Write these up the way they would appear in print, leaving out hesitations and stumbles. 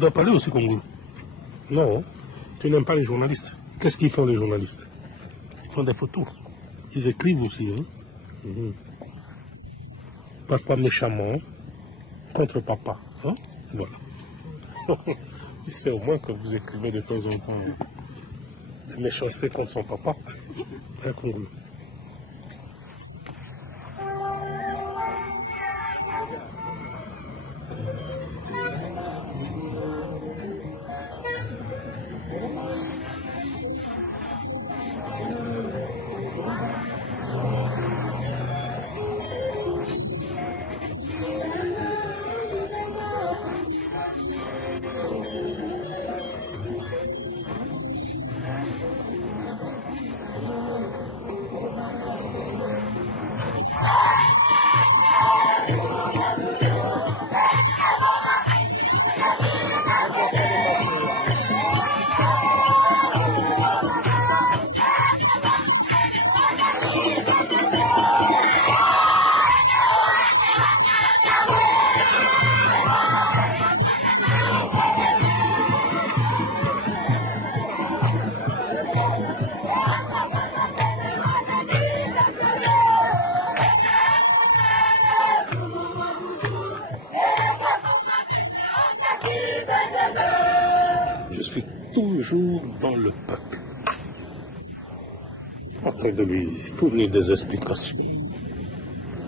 dois parler aussi congolais. Non, tu n'aimes pas les journalistes. Qu'est-ce qu'ils font les journalistes? Ils font des photos. Ils écrivent aussi. Hein? Parfois méchamment, contre papa. Hein? Voilà. C'est au moins que vous écrivez de temps en temps des méchancetés contre son papa. Hein, Congolais. Je suis toujours dans le peuple, en train de lui fournir des explications,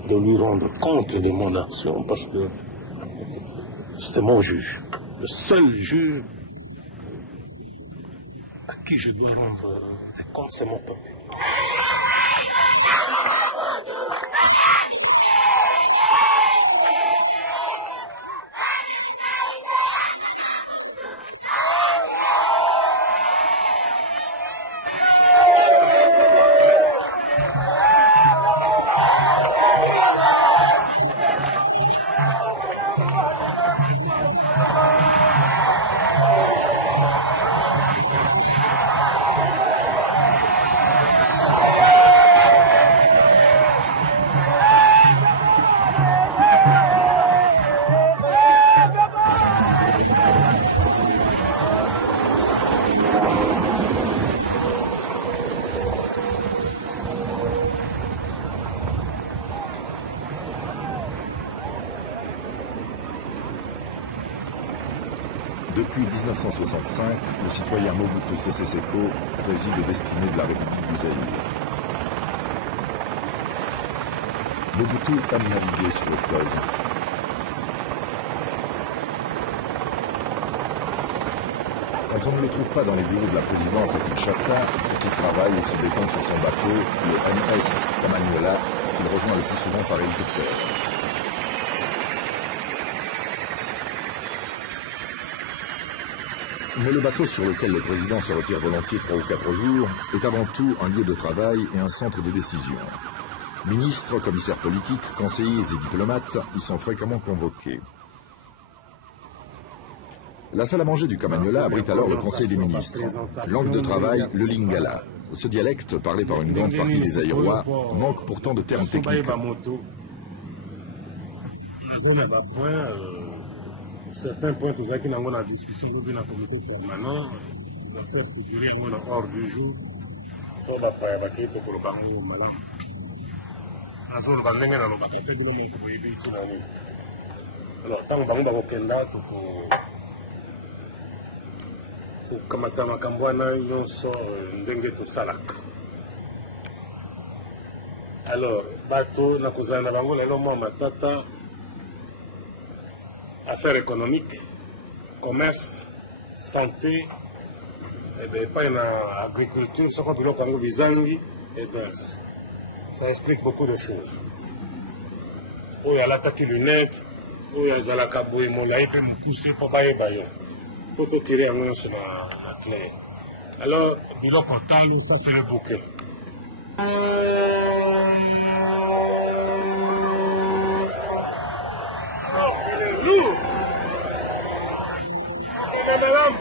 de lui rendre compte de mon action, parce que c'est mon juge, le seul juge à qui je dois rendre des comptes, c'est mon peuple. Depuis 1965, le citoyen Mobutu Sese Seko réside aux destinées de la République du Zaïre. Mobutu aime naviguer sur le fleuve. Quand on ne le trouve pas dans les bureaux de la présidence à Kinshasa, c'est qu'il travaille et se détend sur son bateau, le MS Kamanyola, qu'il rejoint le plus souvent par hélicoptère. Mais le bateau sur lequel le président se retire volontiers 3 ou 4 jours est avant tout un lieu de travail et un centre de décision. Ministres, commissaires politiques, conseillers et diplomates y sont fréquemment convoqués. La salle à manger du Kamanyola abrite alors le Conseil des ministres. Langue de travail, le lingala. Ce dialecte, parlé par une grande partie des Zaïrois, manque pourtant de termes techniques. Certains points, tout ça qui n'ont pas la discussion de la comité permanente, la faire figurer hors du jour, soit la paix pour le banc ou malin. Alors, tant que vous avez tout kamata makambwana nyonso ndenge to salaka. Alors, bato na kozana bango lelo mwa matata. Affaires économiques, commerce, santé, et bien, pas une agriculture, ce qu'on peut dire bizangi, et bien, ça explique beaucoup de choses. Où il y a l'attaque lunettes, où il y a Zalakabou et Moulaï, et me pousser pour bailler baillon. Il faut tout tirer en main sur la clé. Alors, bilan comptable, ça c'est le bouquet. Lourd. Madame.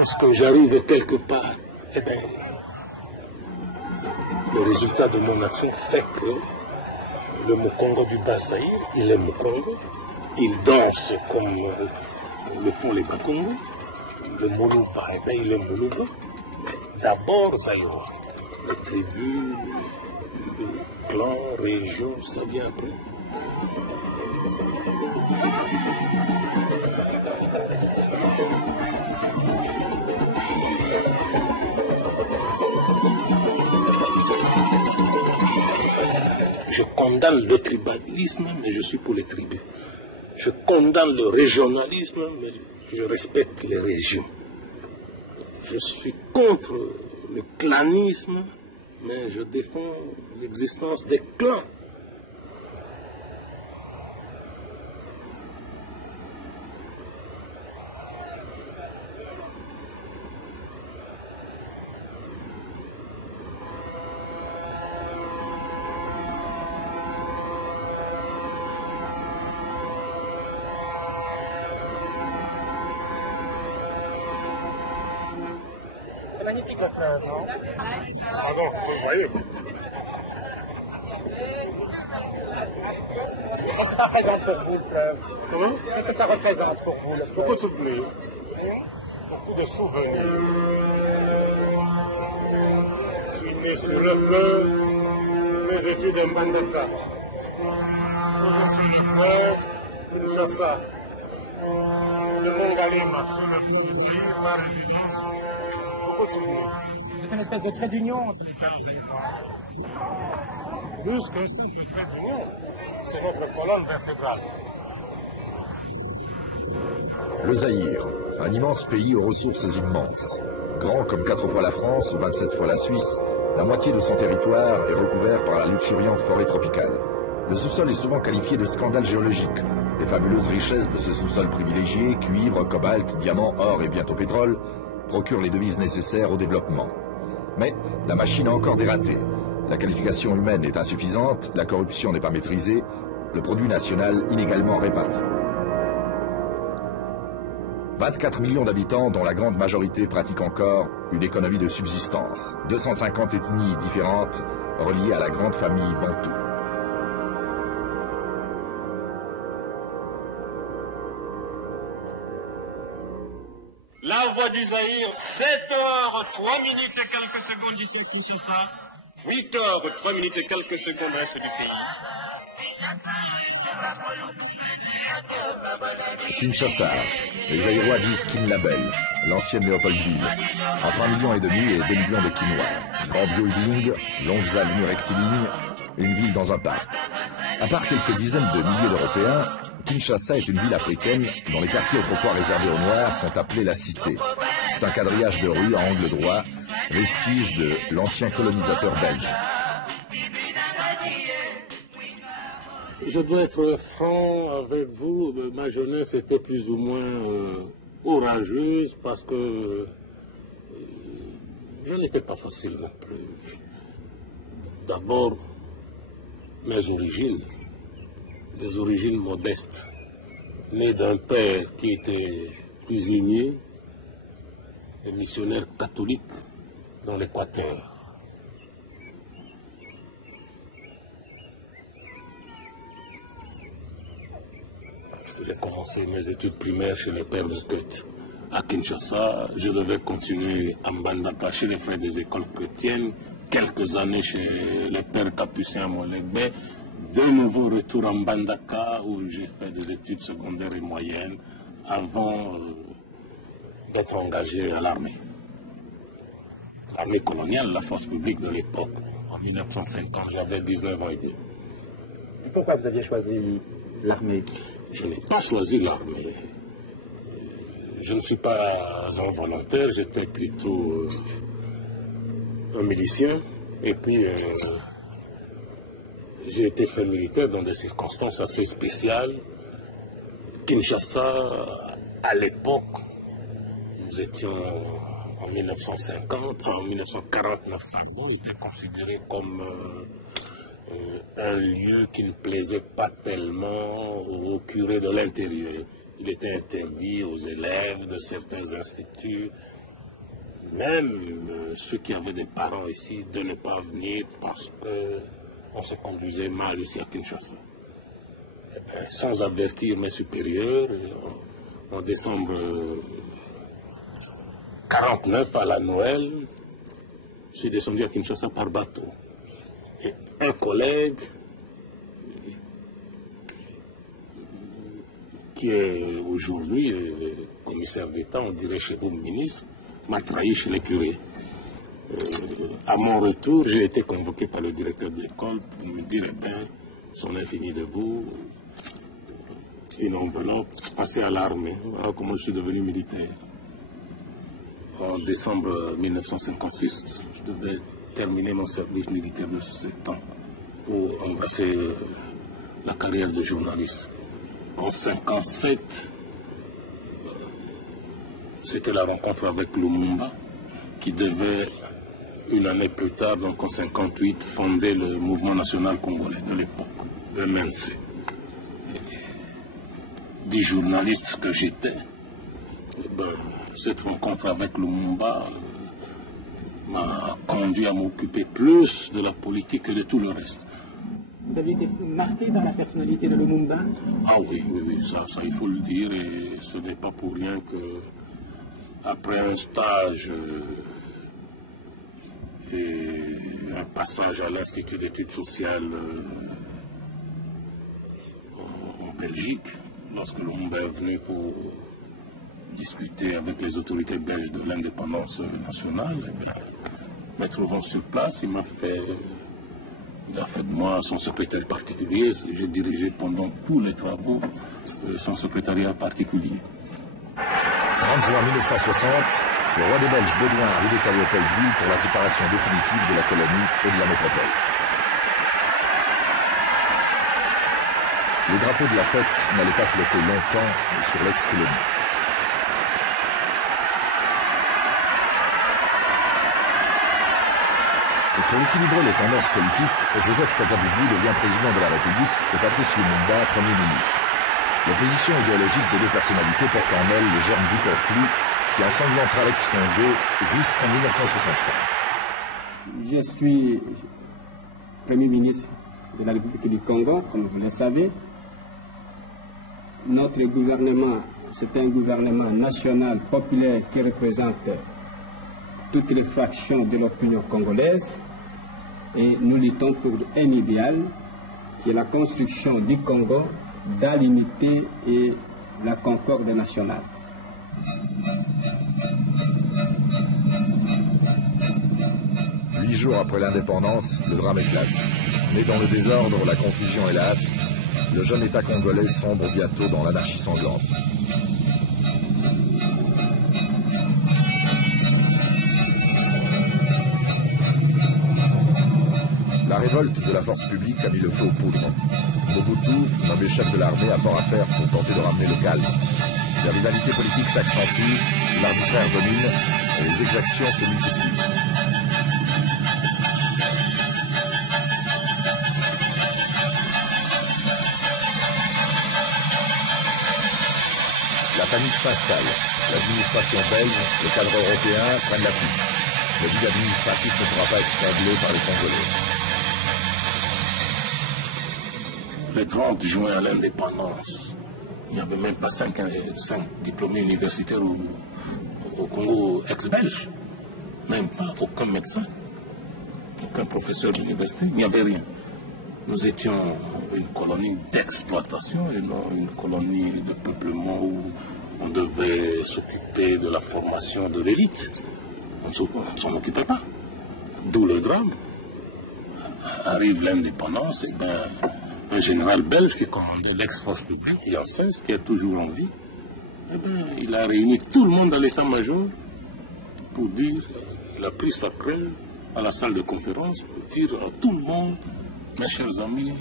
lorsque j'arrive quelque part, eh bien, le résultat de mon action fait que le Mukongo du Bas-Zaïre, il est Mukongo, il danse comme le font les Bakongo, le Moluba, eh bien, il est Moluba, d'abord Zaïrois, les tribus, les clans, régions, ça vient après. Je condamne le tribalisme, mais je suis pour les tribus. Je condamne le régionalisme, mais je respecte les régions. Je suis contre le clanisme, mais je défends l'existence des clans. C'est magnifique le fleuve, non? Pardon, vous voyez. Qu'est-ce que ça représente pour vous, le fleuve? Comment? Qu'est-ce que ça représente pour vous, le fleuve? Beaucoup de souvenirs. Beaucoup de souvenirs. Je suis né sur le fleuve, mes études en Mbandaka. Toujours sur le fleuve, Kinshasa. Le Mongalema, sur le fleuve, c'est ma résidence. Beaucoup de souvenirs. C'est une espèce de trait d'union entre les pays. Plus qu'un seul trait d'union, c'est notre colonne vertébrale. Le Zaïre, un immense pays aux ressources immenses. Grand comme 4 fois la France ou 27 fois la Suisse, la moitié de son territoire est recouvert par la luxuriante forêt tropicale. Le sous-sol est souvent qualifié de scandale géologique. Les fabuleuses richesses de ce sous-sol privilégié, cuivre, cobalt, diamants, or et bientôt pétrole, procurent les devises nécessaires au développement. Mais la machine a encore dératé. La qualification humaine est insuffisante, la corruption n'est pas maîtrisée, le produit national inégalement réparti. 24 millions d'habitants dont la grande majorité pratique encore une économie de subsistance. 250 ethnies différentes reliées à la grande famille bantoue. La voix du Zaïre, 7h, 3 minutes et quelques secondes ici à Kinshasa. 8h, 3 minutes et quelques secondes reste du pays. Kinshasa, les Zaïrois disent Kinlabel, l'ancienne Léopoldville. Entre 1,5 million et 2 millions de Kinois. Grand building, longues avenues rectilignes, une ville dans un parc. À part quelques dizaines de milliers d'Européens, Kinshasa est une ville africaine dont les quartiers autrefois réservés aux Noirs sont appelés la Cité. C'est un quadrillage de rues à angle droit, vestige de l'ancien colonisateur belge. Je dois être franc avec vous, ma jeunesse était plus ou moins orageuse parce que je n'étais pas facile non plus. D'abord, mes origines, des origines modestes, né d'un père qui était cuisinier et missionnaire catholique dans l'Équateur. J'ai commencé mes études primaires chez les pères de Scout. À Kinshasa, je devais continuer à Mbandaka chez les frères des écoles chrétiennes, quelques années chez les pères capucins à Molegbe, de nouveau retour à Mbandaka où j'ai fait des études secondaires et moyennes avant d'être engagé à l'armée. L'armée coloniale, la force publique de l'époque, en 1950, j'avais 19 ans et demi. Et pourquoi vous aviez choisi l'armée? Je n'ai pas choisi l'armée. Je ne suis pas un volontaire, j'étais plutôt un milicien. Et puis, j'ai été fait militaire dans des circonstances assez spéciales. Kinshasa, à l'époque, nous étions en 1950, en 1949, était considéré comme un lieu qui ne plaisait pas tellement aux curés de l'intérieur. Il était interdit aux élèves de certains instituts même ceux qui avaient des parents ici, de ne pas venir parce qu'on se conduisait mal ici à Kinshasa. Sans avertir mes supérieurs, en décembre 49 à la Noël, je suis descendu à Kinshasa par bateau. Et un collègue qui est aujourd'hui commissaire d'État, on dirait chez vous ministre, m'a trahi chez les curés. À mon retour, j'ai été convoqué par le directeur de l'école pour me dire, eh bien, son infini de vous, une enveloppe passée à l'armée. Voilà comment je suis devenu militaire. En décembre 1956, je devais terminer mon service militaire de 7 ans pour embrasser la carrière de journaliste. En 1957, c'était la rencontre avec Lumumba qui devait, une année plus tard, donc en 1958, fonder le mouvement national congolais de l'époque, le MNC. 10 journalistes que j'étais, cette rencontre avec Lumumba m'a conduit à m'occuper plus de la politique que de tout le reste. Vous avez été marqué par la personnalité de Lumumba? Ah oui, ça il faut le dire, et ce n'est pas pour rien que après un stage et un passage à l'Institut d'études sociales en Belgique, lorsque Lumumba est venu pour discuter avec les autorités belges de l'indépendance nationale, me trouvant sur place, il a fait de moi son secrétaire particulier. J'ai dirigé pendant tous les travaux son secrétariat particulier. 30 juin 1960, le roi des Belges Baudouin arrivait à Léopoldville pour la séparation définitive de la colonie et de la métropole. Le drapeau de la fête n'allait pas flotter longtemps sur l'ex-colonie. Pour équilibrer les tendances politiques, Joseph Kasavubu devient président de la République et Patrice Lumumba Premier ministre. L'opposition idéologique des deux personnalités porte en elle le germe du conflit qui ensanglantera l'ex-Congo jusqu'en 1965. Je suis Premier ministre de la République du Congo, comme vous le savez. Notre gouvernement, c'est un gouvernement national populaire qui représente toutes les fractions de l'opinion congolaise. Et nous luttons pour un idéal qui est la construction du Congo dans l'unité et la concorde nationale. Huit jours après l'indépendance, le drame éclate. Mais dans le désordre, la confusion et la hâte, le jeune État congolais sombre bientôt dans l'anarchie sanglante. La révolte de la force publique a mis le feu aux poudres. Mobutu, nommé chef de l'armée, a fort à faire pour tenter de ramener le calme. La rivalité politique s'accentue, l'arbitraire domine et les exactions se multiplient. La panique s'installe. L'administration belge, le cadre européen prennent la fuite. Le vide administratif ne pourra pas être comblé par les Congolais. Le 30 juin à l'indépendance, il n'y avait même pas 5 diplômés universitaires au Congo ex-belge. Même pas aucun médecin, aucun professeur d'université, il n'y avait rien. Nous étions une colonie d'exploitation et non une colonie de peuplement où on devait s'occuper de la formation de l'élite. On ne s'en occupait pas. D'où le drame. Arrive l'indépendance, et bien un général belge qui commandait l'ex-force publique, Janssens, qui est toujours en vie, eh bien, il a réuni tout le monde à l'état-major pour dire, il a pris sa crème à la salle de conférence pour dire à tout le monde, mes chers amis,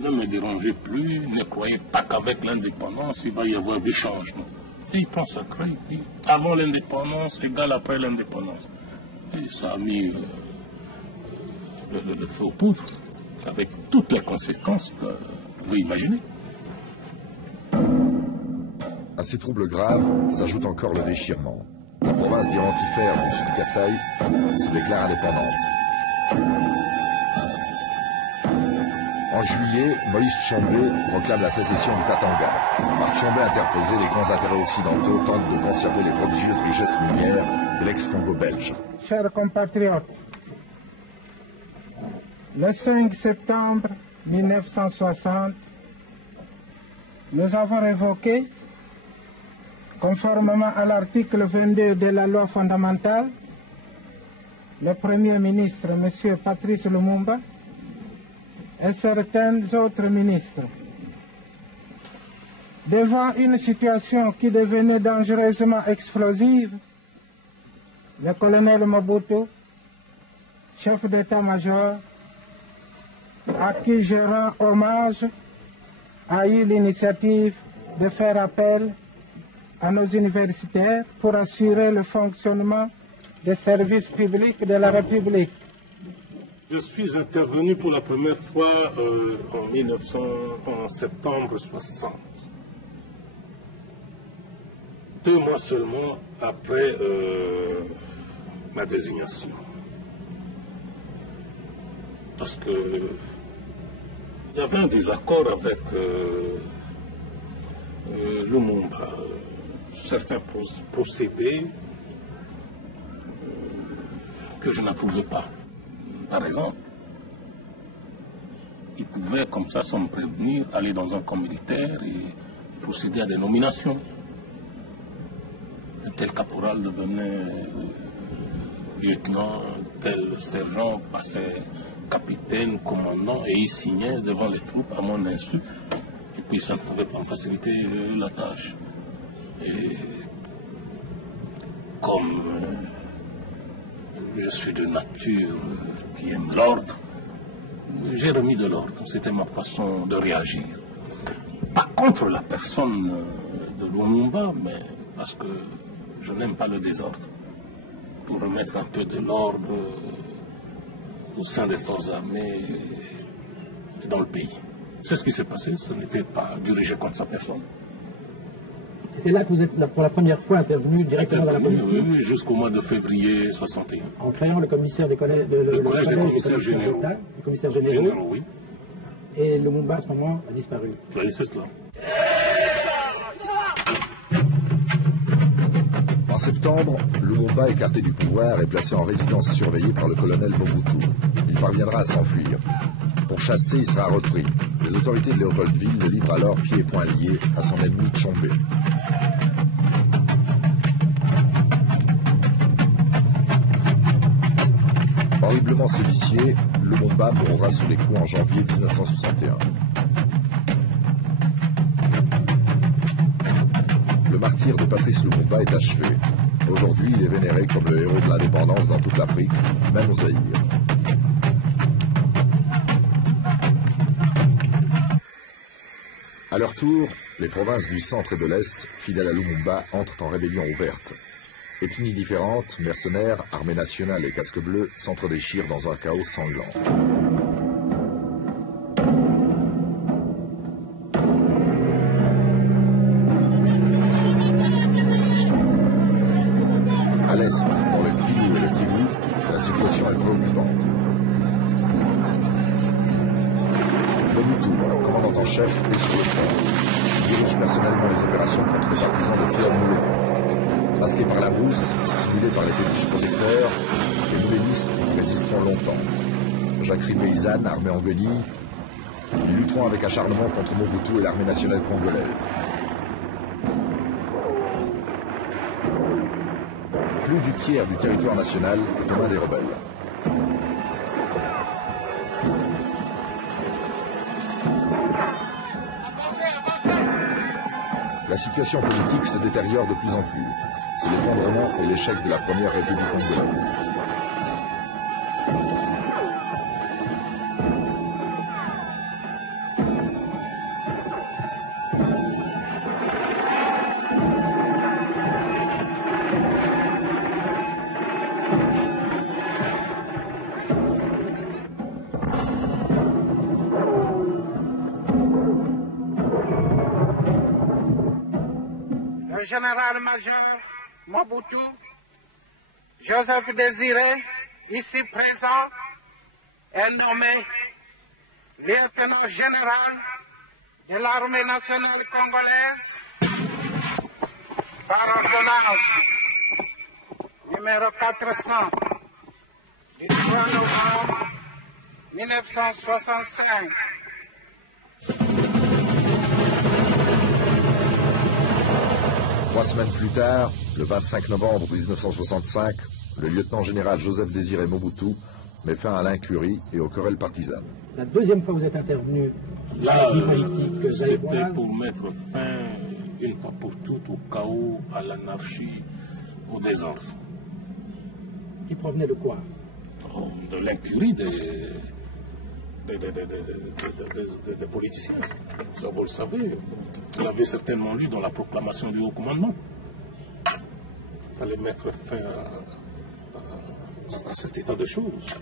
ne me dérangez plus, ne croyez pas qu'avec l'indépendance, il va y avoir des changements. Et il prend sa crème, il dit, avant l'indépendance égale après l'indépendance. Et ça a mis le feu aux poudres, avec toutes les conséquences que vous pouvez imaginer. À ces troubles graves s'ajoute encore le déchirement. La province d'Irantifère du Sud Kasaï se déclare indépendante. En juillet, Moïse Tshombe proclame la sécession du Katanga. Par Tshombe interposé, les grands intérêts occidentaux tentent de conserver les prodigieuses richesses minières de l'ex-Congo belge. Chers compatriotes, le 5 septembre 1960, nous avons évoqué, conformément à l'article 22 de la loi fondamentale, le Premier ministre, M. Patrice Lumumba, et certains autres ministres. Devant une situation qui devenait dangereusement explosive, le colonel Mobutu, chef d'état-major, à qui je rends hommage, a eu l'initiative de faire appel à nos universitaires pour assurer le fonctionnement des services publics de la République. Je suis intervenu pour la première fois en septembre 60. 2 mois seulement après ma désignation. Parce que il y avait un désaccord avec Lumumba. Certains procédés que je n'approuvais pas. Par exemple, il pouvait comme ça, sans me prévenir, aller dans un camp militaire et procéder à des nominations. Un tel caporal devenait lieutenant, tel sergent passait capitaine, commandant, et il signait devant les troupes à mon insu. Et puis ça ne pouvait pas me faciliter la tâche. Et comme je suis de nature qui aime l'ordre, j'ai remis de l'ordre. C'était ma façon de réagir. Pas contre la personne de Lumumba, mais parce que je n'aime pas le désordre. Pour remettre un peu de l'ordre au sein des forces armées et dans le pays. C'est ce qui s'est passé, ce n'était pas dirigé contre sa personne. C'est là que vous êtes pour la première fois intervenu directement dans la politique. Oui, jusqu'au mois de février 61. En créant le commissaire des collèges, le collège des commissaires généraux. Des commissaires généraux, oui. Et Lumumba à ce moment a disparu. Oui, c'est cela. En septembre, Lumumba, écarté du pouvoir, est placé en résidence surveillée par le colonel Mobutu. Il parviendra à s'enfuir. Pour chasser, il sera repris. Les autorités de Léopoldville le livrent alors pieds et poings liés à son ennemi Tshombe. Horriblement sévicié, Lumumba mourra sous les coups en janvier 1961. Le martyre de Patrice Lumumba est achevé. Aujourd'hui, il est vénéré comme le héros de l'indépendance dans toute l'Afrique, même au Zaïre. À leur tour, les provinces du centre et de l'Est, fidèles à Lumumba, entrent en rébellion ouverte. Ethnies différentes, mercenaires, armée nationale et casques bleus s'entre-déchirent dans un chaos sanglant. À l'Est, dans le Kivu et le Kivu, la situation est préoccupante. Mobutu, commandant en chef, est sous le front. Il dirige personnellement les opérations contre les partisans de Pierre Moulin. Masqués par la brousse, stimulés par les fétiches protecteurs, les nouvellistes résisteront longtemps. Jacques paysanne, armée en guenilles, ils lutteront avec acharnement contre Mobutu et l'armée nationale congolaise. Plus du tiers du territoire national est aux mains des rebelles. La situation politique se détériore de plus en plus. C'est l'effondrement et l'échec de la première République congolaise. le général-major Mobutu, Joseph Désiré, ici présent, est nommé lieutenant général de l'armée nationale congolaise par ordonnance numéro 400 du 3 novembre 1965. Trois semaines plus tard, le 25 novembre 1965, le lieutenant-général Joseph Désiré Mobutu met fin à l'incurie et aux querelles partisanes. La deuxième fois que vous êtes intervenu là, dans la vie politique, c'était pour mettre fin, une fois pour toutes, au chaos, à l'anarchie, au désordre. qui provenait de quoi? De l'incurie des politiciens. Ça, vous le savez. Vous l'avez certainement lu dans la proclamation du haut commandement. Il fallait mettre fin à cet état de choses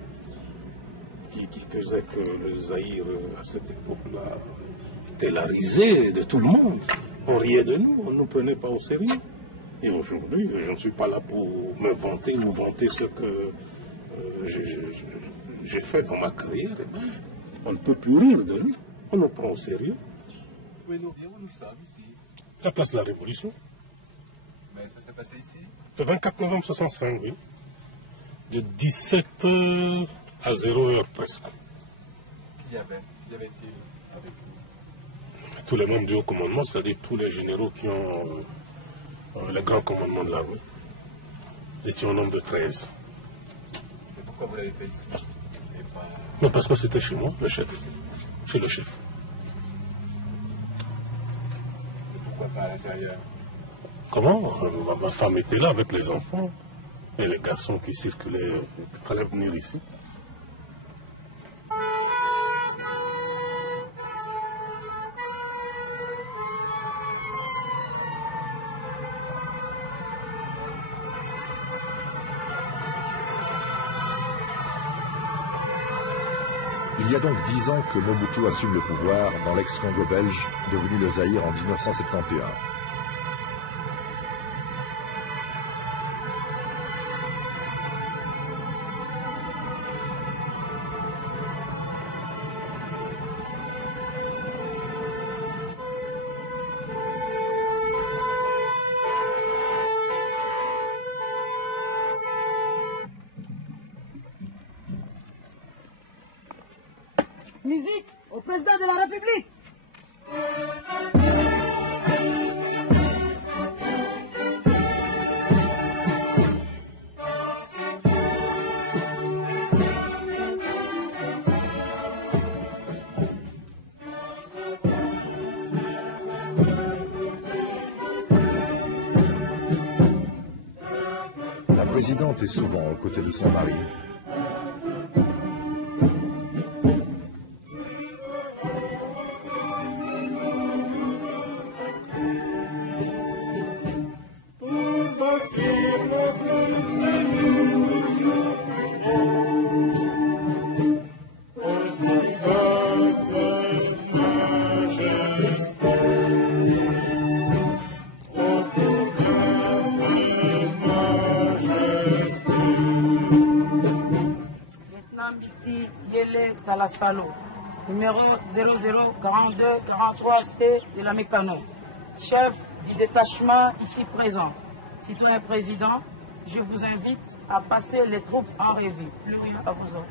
qui faisait que le Zaïre, à cette époque-là, était la risée de tout le monde. On riait de nous, on ne nous prenait pas au sérieux. Et aujourd'hui, je ne suis pas là pour me vanter ou vanter ce que j'ai fait dans ma carrière. Eh bien, on ne peut plus rire de nous. On nous prend au sérieux. Oui, nous sommes ici. La place de la Révolution. Mais ça s'est passé ici? Le 24 novembre 65, oui. De 17h à 0h presque. Qui y avait-il avec vous? Tous les membres du haut commandement, c'est-à-dire tous les généraux qui ont le grand commandement de l'armée. Nous étions au nombre de 13. Et pourquoi vous l'avez fait ici? Et pas... Non, parce que c'était chez moi, le chef. Chez le chef. Et pourquoi pas à l'intérieur? Comment? Ma femme était là avec les enfants. Et les garçons qui circulaient, il fallait venir ici. Il y a donc 10 ans que Mobutu assume le pouvoir dans l'ex-Congo belge, devenu le Zaïre en 1971. Musique au président de la République. La présidente est souvent aux côtés de son mari. Talasalo, numéro 004243C de la Mécano, chef du détachement ici présent. Citoyen président, je vous invite à passer les troupes en revue. Plus rien à vous autres.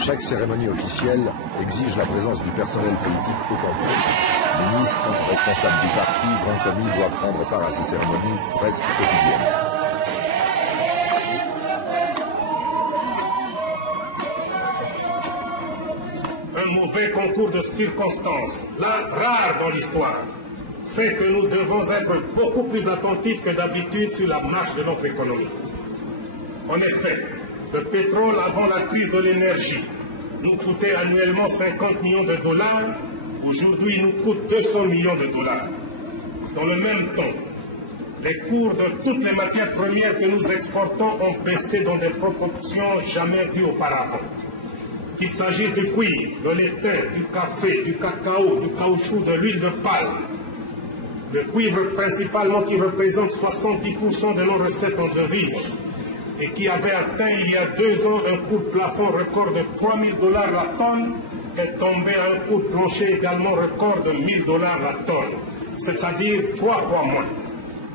Chaque cérémonie officielle exige la présence du personnel politique au complet. Ministres, responsables du parti, grands commis doivent prendre part à ces cérémonies presque quotidiennes. Un mauvais concours de circonstances, là rare dans l'histoire, fait que nous devons être beaucoup plus attentifs que d'habitude sur la marche de notre économie. En effet, le pétrole avant la crise de l'énergie nous coûtait annuellement 50 millions de dollars. Aujourd'hui, il nous coûte 200 millions de dollars. Dans le même temps, les cours de toutes les matières premières que nous exportons ont baissé dans des proportions jamais vues auparavant. Qu'il s'agisse du cuivre, de l'étain, du café, du cacao, du caoutchouc, de l'huile de palme. Le cuivre principalement qui représente 70% de nos recettes en devises et qui avait atteint il y a 2 ans un cours plafond record de 3 000 $ la tonne, est tombé à un cours plancher également record de 1 000 $ la tonne, c'est-à-dire 3 fois moins.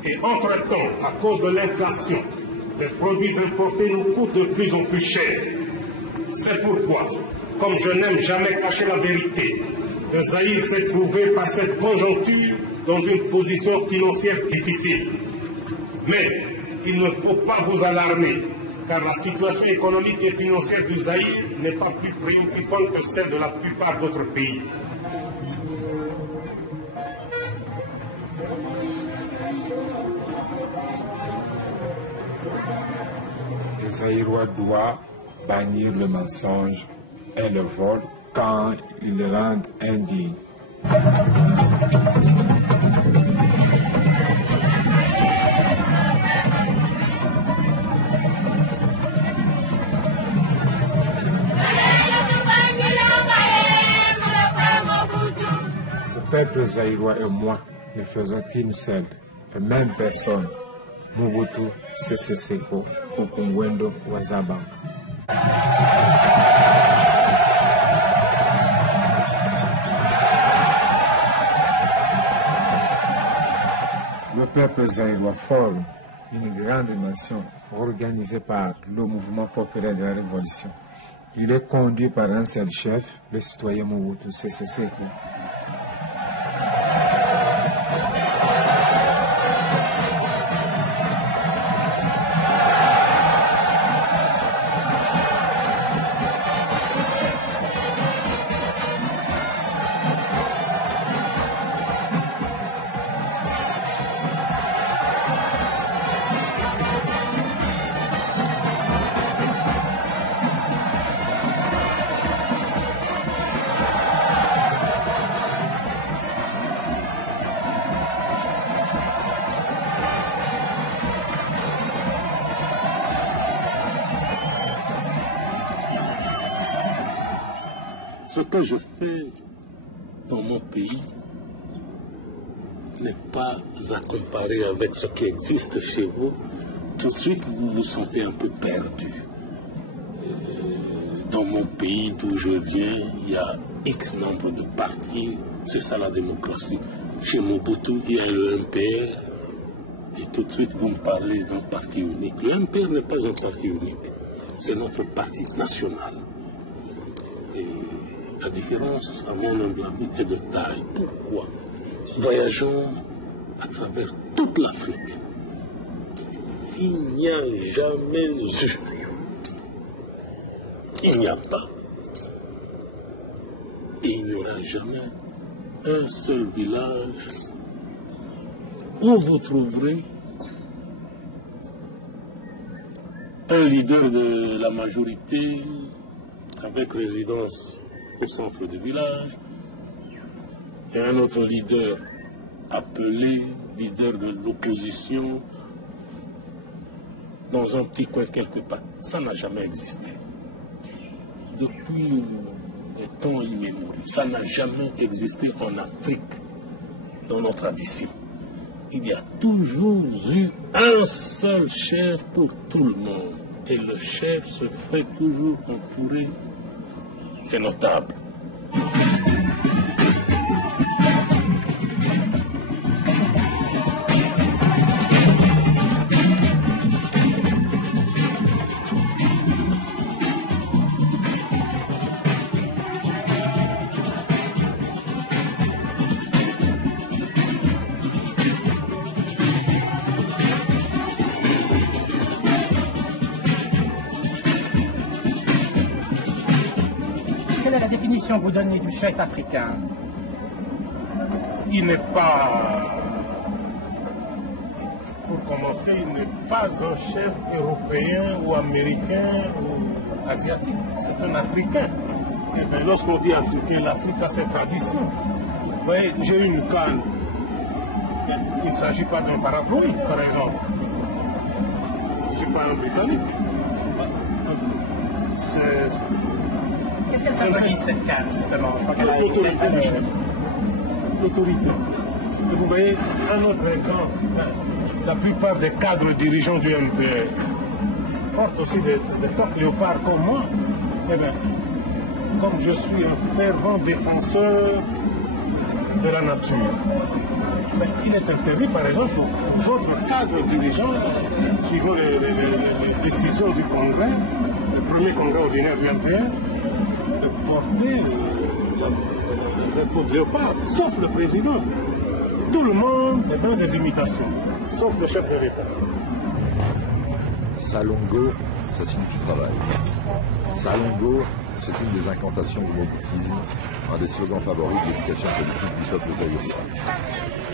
Et entre-temps, à cause de l'inflation, les produits importés nous coûtent de plus en plus cher. C'est pourquoi, comme je n'aime jamais cacher la vérité, le Zaïre s'est trouvé par cette conjoncture dans une position financière difficile. Mais il ne faut pas vous alarmer, car la situation économique et financière du Zaïre n'est pas plus préoccupante que celle de la plupart d'autres pays. Les Zaïrois doivent bannir le mensonge et le vol quand ils le rendent indigne. Le peuple zaïrois et moi ne faisons qu'une seule et même personne, Mobutu Sese Seko Okungwendo Wazabanga. Le peuple zaïrois forme une grande nation organisée par le mouvement populaire de la Révolution. Il est conduit par un seul chef, le citoyen Mobutu Sese Seko. Ce que je fais dans mon pays n'est pas à comparer avec ce qui existe chez vous. Tout de suite, vous vous sentez un peu perdu. Dans mon pays d'où je viens, il y a X nombre de partis, c'est ça la démocratie. Chez Mobutu, il y a le MPR, et tout de suite, vous me parlez d'un parti unique. Le MPR n'est pas un parti unique, c'est notre parti national. Et la différence, à mon humble avis, est de taille. Pourquoi? Voyageons à travers toute l'Afrique. Il n'y a jamais eu, il n'y a pas, et il n'y aura jamais un seul village où vous trouverez un leader de la majorité avec résidence au centre du village et un autre leader appelé leader de l'opposition dans un petit coin quelque part. Ça n'a jamais existé. Depuis des temps immémoriaux, ça n'a jamais existé en Afrique, dans nos traditions. Il y a toujours eu un seul chef pour tout le monde. Et le chef se fait toujours entourer des notables. Quelle est la définition que vous donnez du chef africain? il n'est pas, pour commencer, il n'est pas un chef européen ou américain ou asiatique, c'est un Africain. Et bien lorsqu'on dit africain, l'Afrique a ses traditions. Vous voyez, j'ai une canne. Il ne s'agit pas d'un parapluie, par exemple. Je ne suis pas un Britannique. Qu'est-ce qu'elle symbolise, cette canne, justement? L'autorité du chef. L'autorité. Et vous voyez, un autre exemple, la plupart des cadres dirigeants du MPR portent aussi des toques léopards comme moi. Eh bien, comme je suis un fervent défenseur de la nature, ben, il est interdit, par exemple, aux autres cadres dirigeants, suivant les décisions du Congrès, le premier Congrès ordinaire du MPR, de porter les épaules de léopard, sauf le président. Tout le monde est dans des imitations, sauf le chef de l'État. Salongo, ça signifie travail. Salongo, c'est une des incantations du moboutisme, un des slogans favoris de l'éducation politique du peuple zaïrois.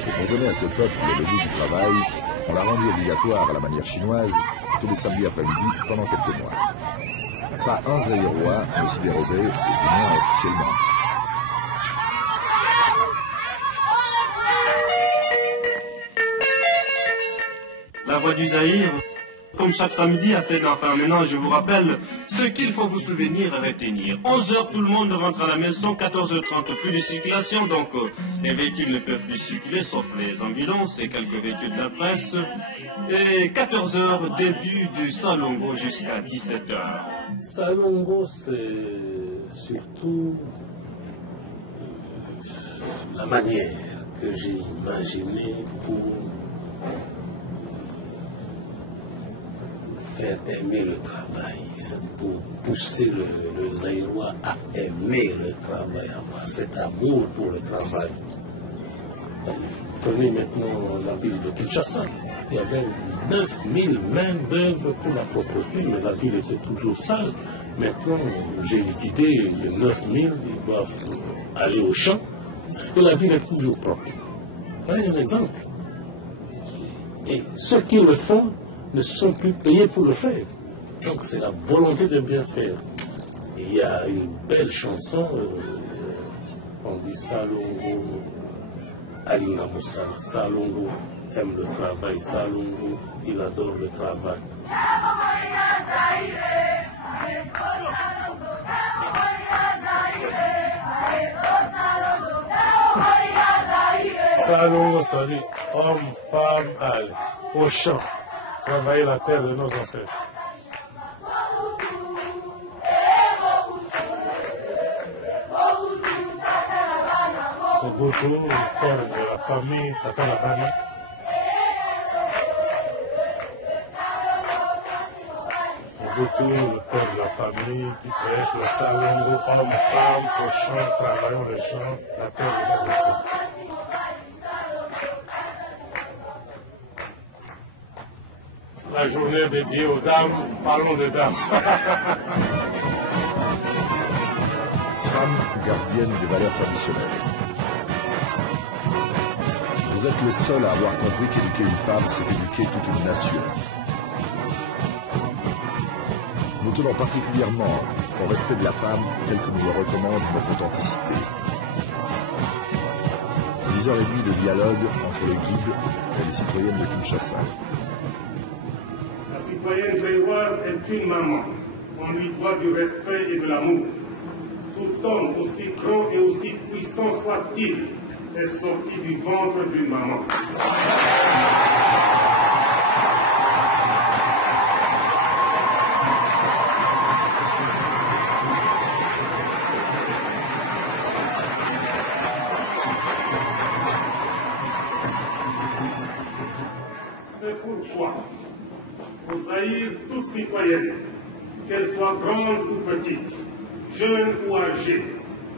Et pour donner à ce peuple le goût du travail, on l'a rendu obligatoire à la manière chinoise tous les samedis après-midi pendant quelques mois. Pas un zaïrois ne s'y dérobait, et du moins officiellement. La voix du Zaïre, comme chaque samedi à 7h. Maintenant, je vous rappelle ce qu'il faut vous souvenir et retenir. 11h, tout le monde rentre à la maison. 14h30, plus de circulation. Donc, les véhicules ne peuvent plus circuler, sauf les ambulances et quelques véhicules de la presse. Et 14h, début du Salongo jusqu'à 17h. Salongo, c'est surtout la manière que j'ai imaginée pour faire aimer le travail, c'est pour pousser le Zaïrois à aimer le travail, à avoir cet amour pour le travail. Prenez maintenant la ville de Kinshasa. Il y avait 9000 mains d'œuvre pour la propreté, mais la ville était toujours sale. Maintenant, j'ai liquidé les 9000, ils doivent aller au champ, et la ville est toujours propre. Voilà un exemple. Et ceux qui le font ne sont plus payés pour le faire. Donc c'est la volonté de bien faire. Et il y a une belle chanson, on dit Salongo, Alina Moussa, Salongo aime le travail, Salongo, il adore le travail. Salongo, c'est-à-dire homme, femme, allez, au champ. Travailler la terre de nos ancêtres. Mobutu, le père de la famille, Tata Labana. Mobutu, le père de la famille, qui prêche le Salongo, homme, femme, au champ, travaillons le champ, la terre de nos ancêtres. La journée dédiée aux dames, parlons des dames. Femme gardienne des valeurs traditionnelles. Vous êtes le seul à avoir compris qu'éduquer une femme, c'est éduquer toute une nation. Nous tenons particulièrement au respect de la femme tel que nous le recommande notre authenticité. 10h30 de dialogue entre les guides et les citoyennes de Kinshasa. La citoyenne zaïroise est une maman. On lui doit du respect et de l'amour. Tout homme, aussi grand et aussi puissant soit-il, est sorti du ventre d'une maman. C'est pourquoi, au Zaïre, toute citoyenne, qu'elle soit grande ou petite, jeune ou âgée,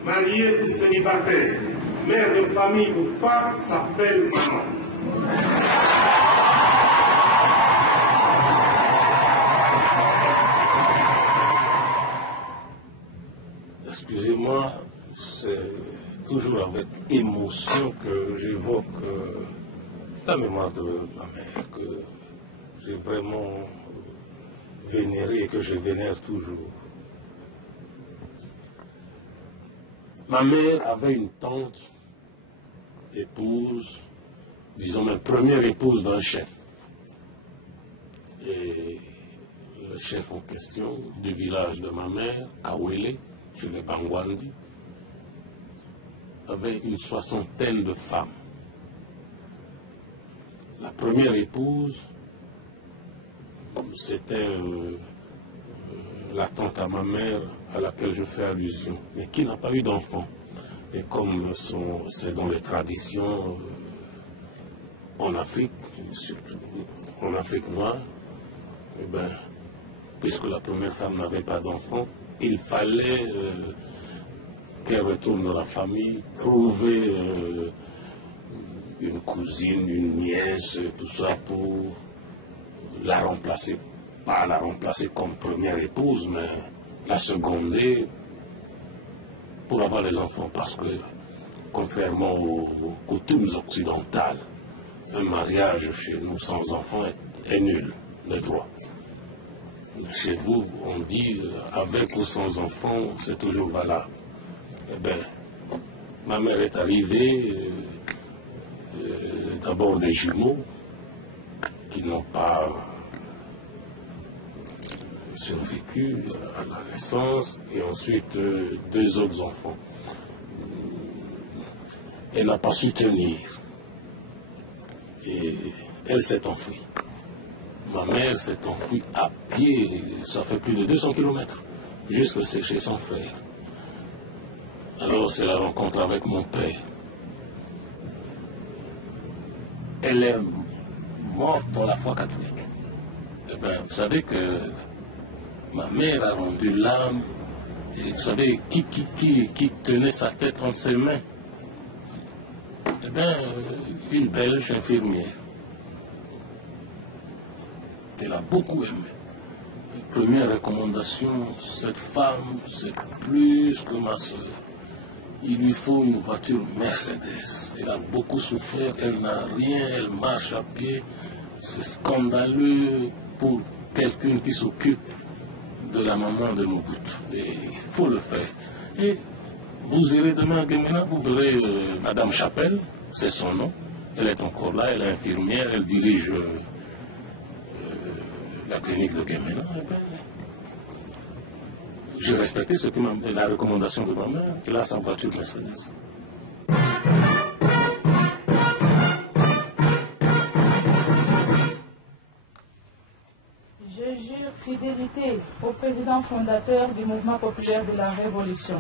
mariée ou célibataire, mère de famille ou pas, s'appelle maman. Excusez-moi, c'est toujours avec émotion que je la mémoire de ma mère que j'ai vraiment vénérée et que je vénère toujours. Ma mère avait une tante, épouse, disons même première épouse d'un chef. Et le chef en question du village de ma mère, Kawele, chez les Bangwandi, avait une 60aine de femmes. La première épouse, c'était la tante à ma mère à laquelle je fais allusion, mais qui n'a pas eu d'enfant. Et comme c'est dans les traditions en Afrique, surtout en Afrique noire, eh ben, puisque la première femme n'avait pas d'enfant, il fallait qu'elle retourne dans la famille, trouver une cousine, une nièce, tout ça pour la remplacer, pas la remplacer comme première épouse, mais la seconder pour avoir les enfants, parce que contrairement aux coutumes occidentales, un mariage chez nous sans enfants est nul, le droit. Chez vous, on dit avec ou sans enfants, c'est toujours valable. Eh bien, ma mère est arrivée, d'abord des jumeaux qui n'ont pas survécu à la naissance, et ensuite 2 autres enfants. Elle n'a pas su tenir et elle s'est enfuie. Ma mère s'est enfuie à pied, ça fait plus de 200 km, jusque chez son frère. Alors c'est la rencontre avec mon père. Elle est morte pour la foi catholique. Eh bien, vous savez que ma mère a rendu l'âme, et vous savez qui tenait sa tête entre ses mains? Eh bien, une Belge infirmière. Elle a beaucoup aimé. Première recommandation, cette femme, c'est plus que ma soeur. Il lui faut une voiture Mercedes. Elle a beaucoup souffert, elle n'a rien, elle marche à pied. C'est scandaleux pour quelqu'un qui s'occupe de la maman de Mobutu. Et il faut le faire. Et vous irez demain à Gemena, vous verrez Madame Chapelle, c'est son nom. Elle est encore là, elle est infirmière, elle dirige la clinique de Gemena. J'ai respecté la recommandation de ma mère, elle a sa voiture Mercedes. Je jure fidélité au président fondateur du mouvement populaire de la Révolution,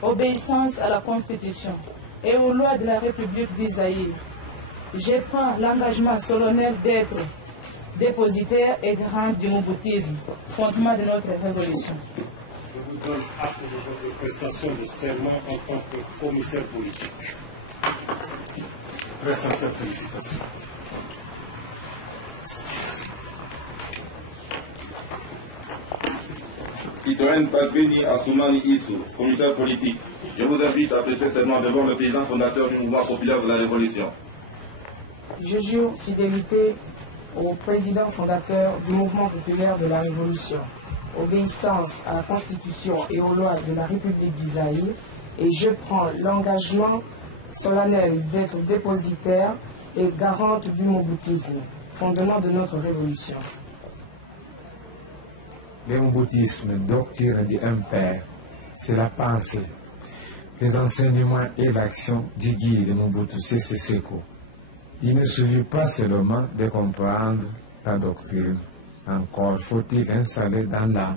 obéissance à la Constitution et aux lois de la République d'Isaïe. Je prends l'engagement solennel d'être dépositaire et garant du moboutisme, fondement de notre révolution. Je vous donne acte de votre prestation de serment en tant que commissaire politique. Très sincère félicitations. Citoyenne Padrini Assoumani Issou, commissaire politique, je vous invite à prêter serment devant le président fondateur du mouvement populaire de la Révolution. Je jure fidélité au président fondateur du mouvement populaire de la Révolution, obéissance à la Constitution et aux lois de la République d'Isaïe, et je prends l'engagement solennel d'être dépositaire et garante du moboutisme, fondement de notre révolution. Le moboutisme, doctrine d'un père, c'est la pensée, les enseignements et l'action du guide Mobutu Sese Seko. Il ne suffit pas seulement de comprendre la doctrine, encore faut-il installer dans l'âme.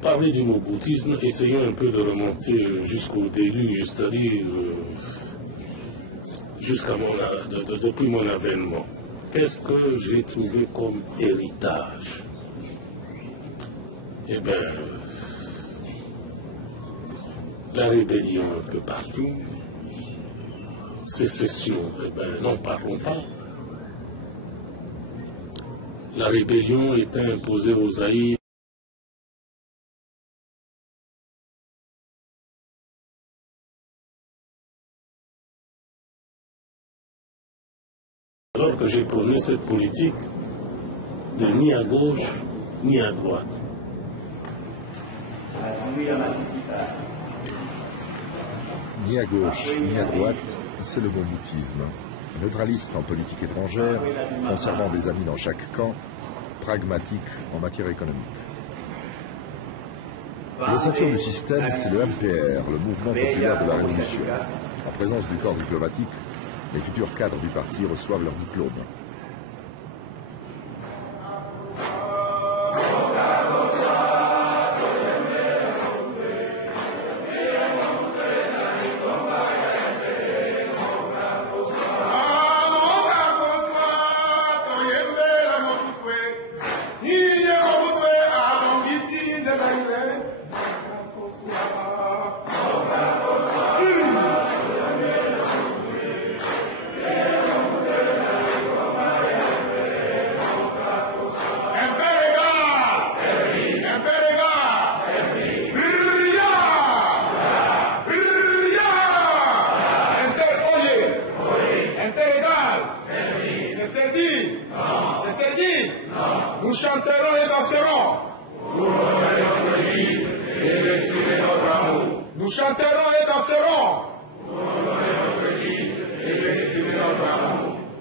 Parler du moboutisme, essayons un peu de remonter jusqu'au début, c'est-à-dire depuis mon avènement. Qu'est-ce que j'ai trouvé comme héritage? Eh bien, la rébellion un peu partout, sécession, eh bien, n'en parlons pas. La rébellion était imposée aux Zaïre alors que j'ai connu cette politique de ni à gauche ni à droite. Ni à gauche, ni à droite, c'est le bon boutisme. Neutraliste en politique étrangère, conservant des amis dans chaque camp, pragmatique en matière économique. L'ossature du système, c'est le MPR, le mouvement populaire de la Révolution. En présence du corps diplomatique, les futurs cadres du parti reçoivent leur diplôme. Nous chanterons et danserons. Nous chanterons et danserons.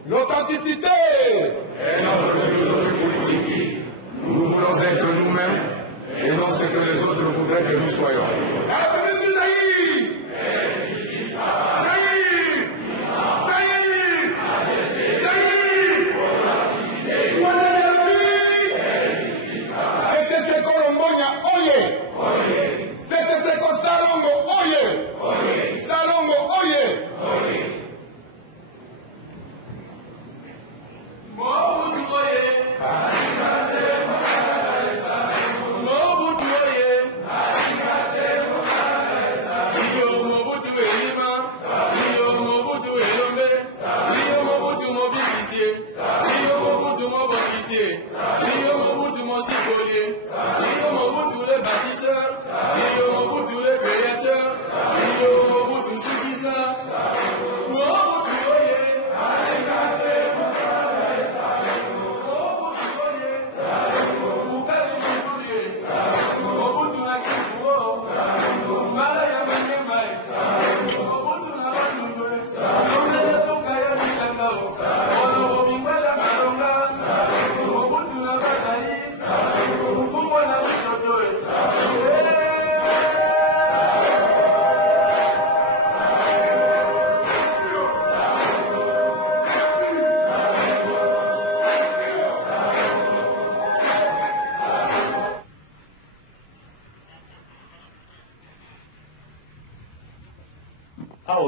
L'authenticité est notre philosophie politique. Nous voulons être nous-mêmes et non ce que les autres voudraient que nous soyons. La République du Zaïre!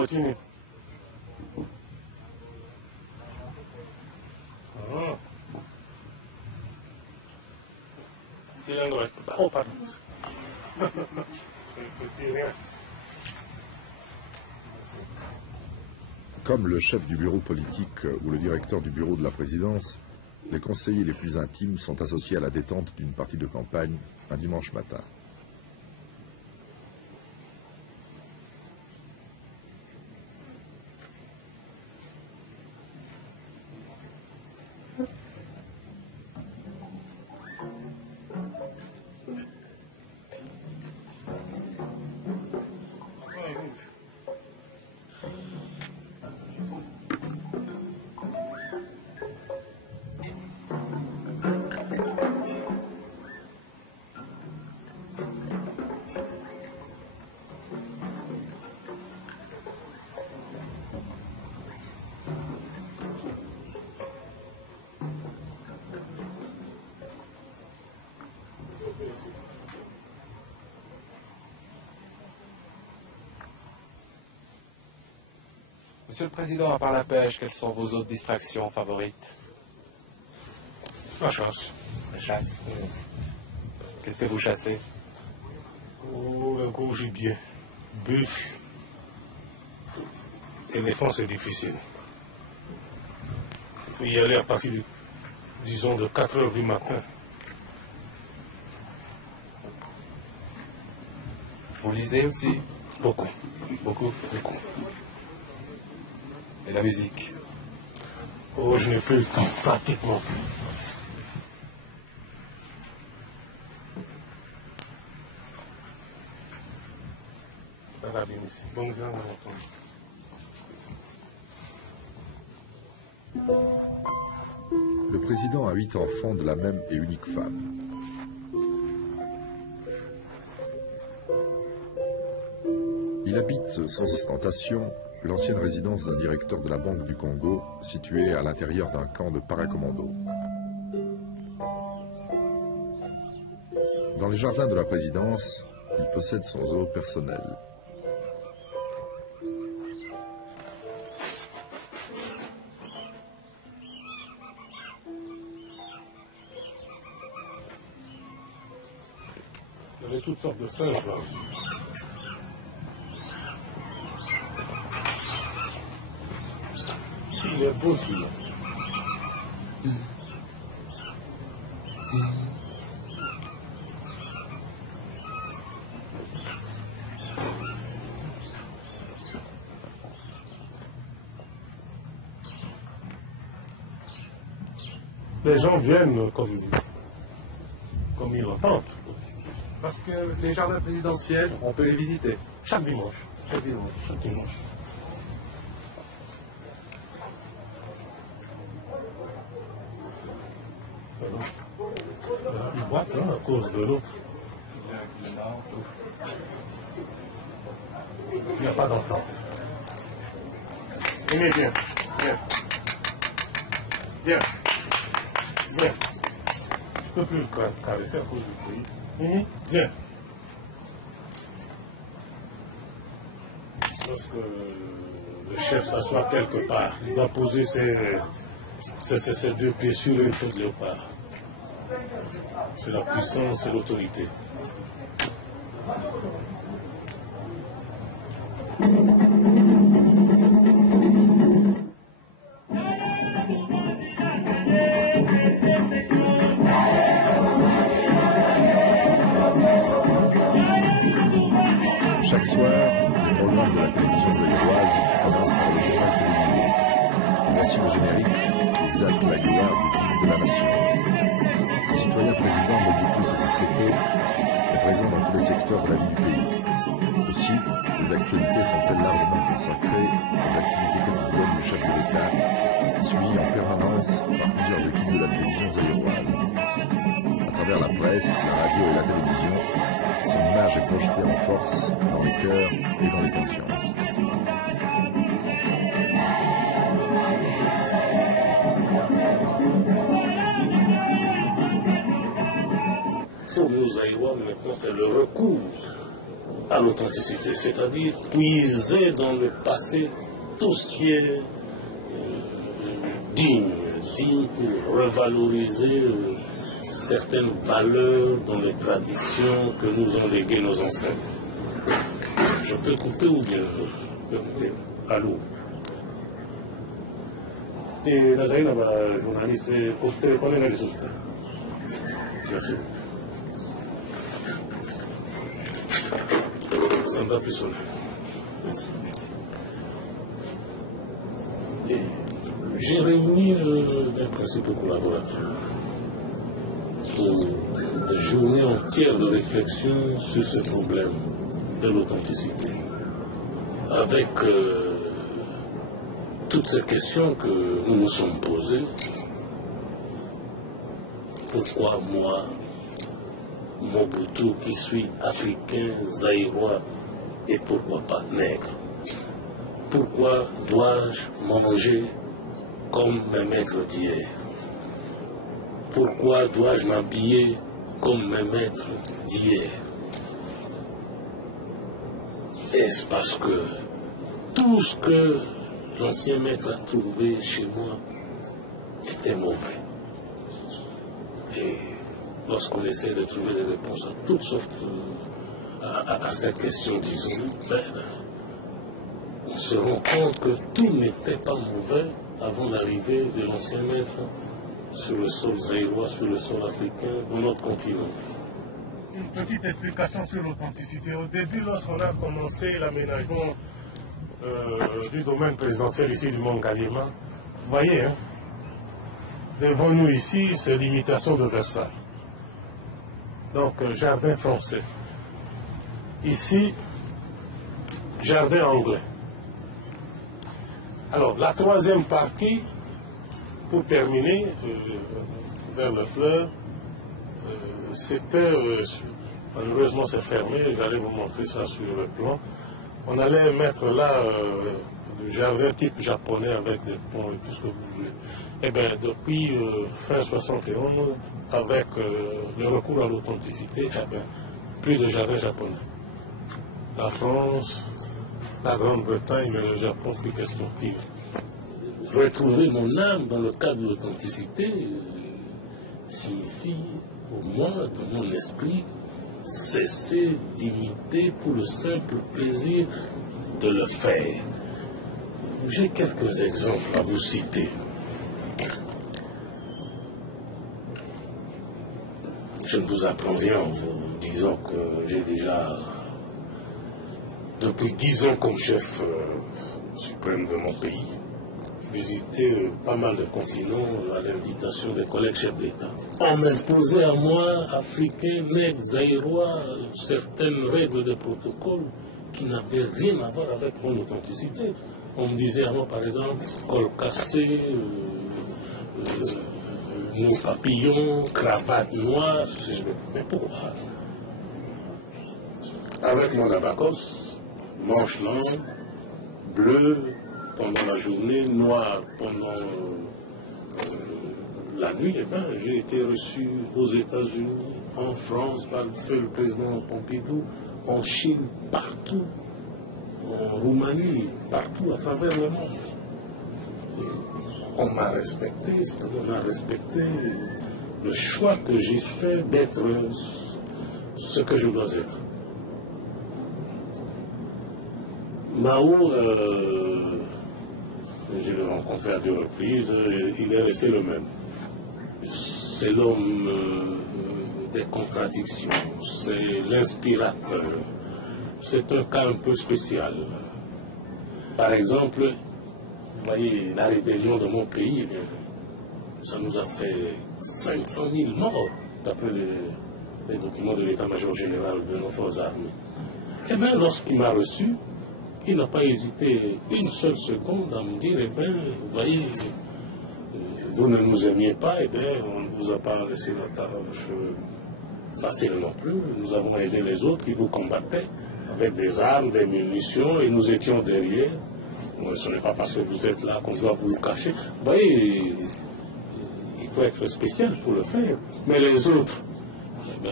Chini. Oh, pardon. Comme le chef du bureau politique ou le directeur du bureau de la présidence, les conseillers les plus intimes sont associés à la détente d'une partie de campagne un dimanche matin. Monsieur le Président, à part la pêche, quelles sont vos autres distractions favorites? La chasse. La chasse. Qu'est-ce que vous chassez? Oh, le gros gibier. Buffle. Éléphant, c'est difficile. Il faut y aller à partir, disons, de 4 heures du matin. Vous lisez aussi? Beaucoup. Beaucoup? Beaucoup. Et la musique? Oh, je n'ai plus le temps, pratiquement plus. Ça va bien ici. Bonne journée à toi. Le président a 8 enfants de la même et unique femme. Il habite sans ostentation l'ancienne résidence d'un directeur de la Banque du Congo, située à l'intérieur d'un camp de paracommando. Dans les jardins de la présidence, il possède son zoo personnel. Il y avait toutes sortes de singes là. Il est beau celui-là. Les gens viennent comme ils l'entendent. Parce que les jardins présidentiels, on peut les visiter. Chaque dimanche. Chaque dimanche. Chaque dimanche. Ils boitent hein, à cause de l'eau. Il n'y a pas d'enfant. Venez, viens. Viens. Viens. Viens. Je ne peux plus le caresser à cause du bruit. Viens. Lorsque le chef s'assoit quelque part, il doit poser ses 2 pieds sur une peau de léopard. C'est la puissance et l'autorité. Chaque soir, le programme de la télévision zaïroise commence par le journal télévisé. Voici le générique qui exalte la gloire du crime de la nation. Le citoyen président Mobutu Sese Seko est présent dans tous les secteurs de la vie du pays. Aussi, les actualités sont-elles largement consacrées aux activités quotidiennes du chef de l'État, suivies en permanence par plusieurs équipes de la télévision zaïroise. À travers la presse, la radio et la télévision, son image est projetée en force dans les cœurs et dans les consciences. Pour nous Zaïrois, maintenant, c'est le recours à l'authenticité, c'est-à-dire puiser dans le passé tout ce qui est digne pour revaloriser certaines valeurs dans les traditions que nous ont léguées nos ancêtres. Je peux couper ou bien je peux couper. Allô. Et Nazaïna, journaliste, pour téléphoner dans les sociétés. Merci. Ça ne va plus sonner. Merci. J'ai réuni les principaux collaborateurs pour des journées entières de réflexion sur ce problème de l'authenticité. Avec toutes ces questions que nous nous sommes posées. Pourquoi moi, Mobutu, qui suis africain, zaïrois et pourquoi pas nègre? Pourquoi dois-je manger comme mes maîtres d'hier? Pourquoi dois-je m'habiller comme mes maîtres d'hier? Est-ce parce que tout ce que l'ancien maître a trouvé chez moi était mauvais? Et lorsqu'on essaie de trouver des réponses à toutes sortes à cette question, disons, on se rend compte que tout n'était pas mauvais avant l'arrivée de l'ancien maître sur le sol zaïrois, sur le sol africain, dans notre continent. Une petite explication sur l'authenticité. Au début, lorsqu'on a commencé l'aménagement du domaine présidentiel ici du Mont Kalima, vous voyez, hein, devant nous ici, c'est l'imitation de Versailles. Donc, jardin français. Ici, jardin anglais. Alors, la troisième partie, pour terminer, vers le fleuve, c'était, malheureusement c'est fermé, j'allais vous montrer ça sur le plan. On allait mettre là le jardin type japonais avec des ponts et tout ce que vous voulez. Eh bien, depuis fin 71, avec le recours à l'authenticité, eh bien, plus de jardin japonais. La France, la Grande-Bretagne et le Japon, plus question pire. Retrouver mon âme dans le cadre de l'authenticité signifie, au moins dans mon esprit, cesser d'imiter pour le simple plaisir de le faire. J'ai quelques exemples à vous citer. Je ne vous apprends rien en vous disant que j'ai déjà, depuis 10 ans comme chef suprême de mon pays, visité pas mal de continents à l'invitation des collègues chefs d'État. On m'imposait à moi, Africain, nègre, zaïrois, certaines règles de protocole qui n'avaient rien à voir avec mon authenticité. On me disait à moi, par exemple, col cassé, nos papillons, cravate noire. Mais pourquoi? Avec mon abacos, manche longue, bleu pendant la journée, noir pendant la nuit, eh bien, j'ai été reçu aux États-Unis, en France, par le président Pompidou, en Chine, partout, en Roumanie, partout à travers le monde. Et on m'a respecté, c'est-à-dire on a respecté le choix que j'ai fait d'être ce que je dois être. Mao, je l'ai rencontré à 2 reprises, il est resté le même. C'est l'homme des contradictions, c'est l'inspirateur. C'est un cas un peu spécial. Par exemple, vous voyez, la rébellion de mon pays, eh bien, ça nous a fait 500 000 morts, d'après les documents de l'état-major général de nos forces armées. Eh bien, lorsqu'il m'a reçu, il n'a pas hésité une seule seconde à me dire, eh bien, vous voyez, vous ne nous aimiez pas, eh bien, on ne vous a pas laissé la tâche facile non plus. Nous avons aidé les autres qui vous combattaient avec des armes, des munitions, et nous étions derrière. Ce n'est pas parce que vous êtes là qu'on doit vous le cacher. Vous voyez, il faut être spécial pour le faire. Mais les autres, eh bien,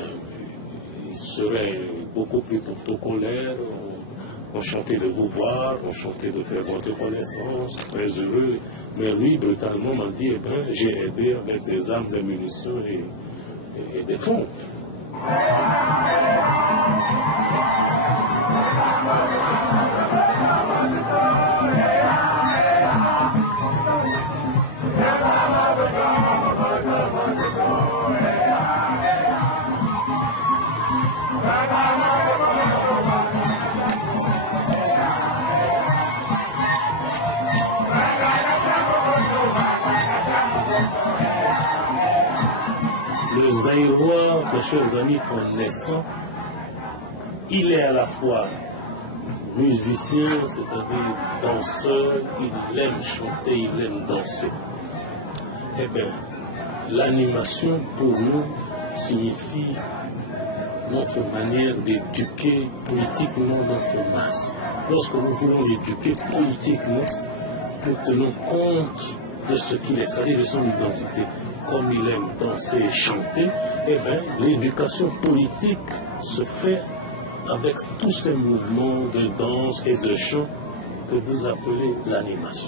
ils seraient beaucoup plus protocolaires. Enchanté de vous voir, enchanté de faire votre connaissance, très heureux. Mais lui, brutalement, m'a dit, eh bien, j'ai aidé avec des armes, des munitions et des fonds. Le zaïrois, mes chers amis, connaissant, il est à la fois musicien, c'est-à-dire danseur, il aime chanter, il aime danser. Eh bien, l'animation pour nous signifie notre manière d'éduquer politiquement notre masse. Lorsque nous voulons l'éduquer politiquement, nous tenons compte de ce qu'il est, c'est-à-dire de son identité. Comme il aime danser et chanter, eh bien, l'éducation politique se fait avec tous ces mouvements de danse et de chant que vous appelez l'animation.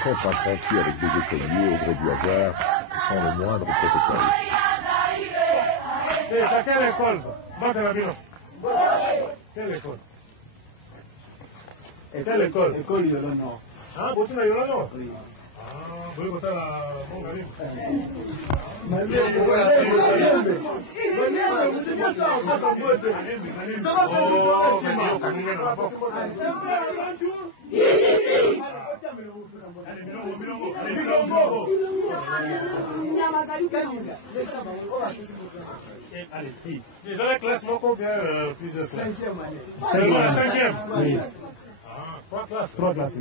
un compte rendu avec des écoliers au gré du hasard, sans le moindre protocole. C'est quelle école? Quelle école? Et quelle école? École Yolono. Ah, vous êtes à Yolono? Oui. Ah, vous voulez voter à la Mongolie? Allez, filles. Ils ont la classe, non, combien? Plusieurs classes. Cinquième année. C'est la cinquième? Oui. Ah, trois classes. Trois classes.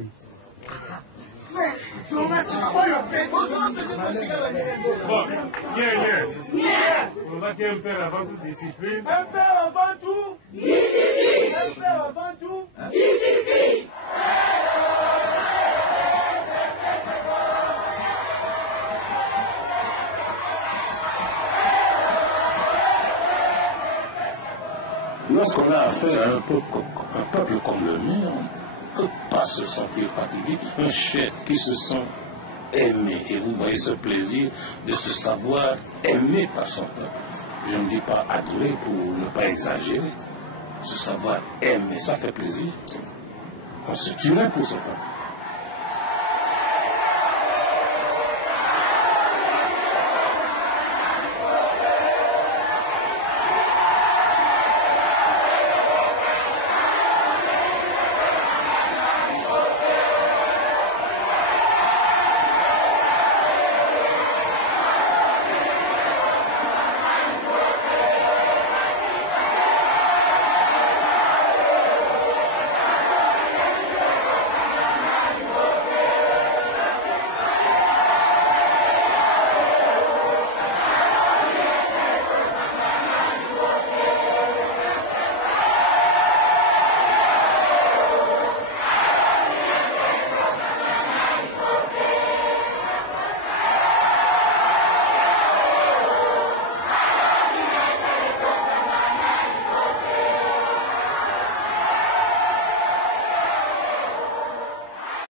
Bon, bien. On va qu'il y ait un père avant tout discipline. Un père avant tout. Discipline. Un père avant tout. Discipline. Lorsqu'on a affaire à un peuple comme le mien, on ne peut pas se sentir fatigué. Un chef qui se sent aimé. Et vous voyez ce plaisir de se savoir aimé par son peuple. Je ne dis pas adorer pour ne pas exagérer. Se savoir aimer, ça fait plaisir. On se tuerait pour ce peuple.